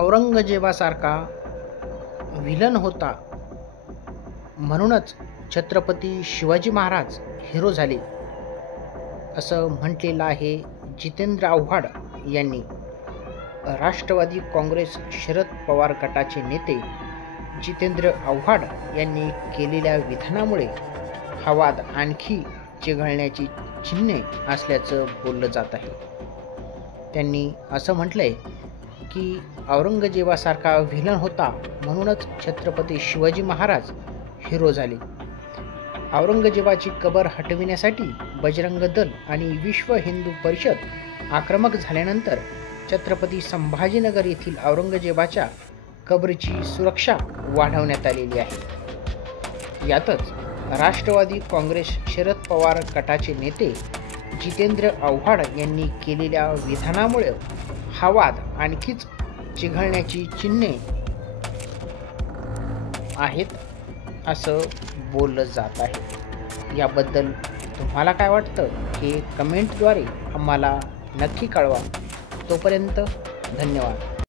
औरंगजेबासारखा villain होता म्हणूनच Chhatrapati Shivaji Maharaj hero झाले, असं म्हटलेलं आहे जितेंद्र आव्हाड यांनी. राष्ट्रवादी काँग्रेस शरद पवार गटाचे नेते जितेंद्र आव्हाड यांनी केलेल्या विधानामुळे हा वाद आणखी चिघळण्याची चिन्हे असल्याचं बोललं जात आहे. त्यांनी असं म्हटलंय की औरंगजेबासारखा व्हिलन होता म्हणूनच छत्रपती शिवाजी महाराज हिरो झाले. औरंगजेबाची कबर हटविण्यासाठी बजरंग दल आणि विश्व हिंदू परिषद आक्रमक झाल्यानंतर छत्रपती संभाजीनगर येथील औरंगजेबाच्या कबरीची सुरक्षा वाढवण्यात आलेली आहे. यातच राष्ट्रवादी काँग्रेस शरद पवार गटाचे नेते जितेंद्र आव्हाड यांनी केलेल्या विधानामुळे हा वाद आणखीच चिघळण्याची चिन्हे आहेत असं बोललं जात आहे. याबद्दल तुम्हाला काय वाटतं हे कमेंटद्वारे आम्हाला नक्की कळवा. तोपर्यंत धन्यवाद.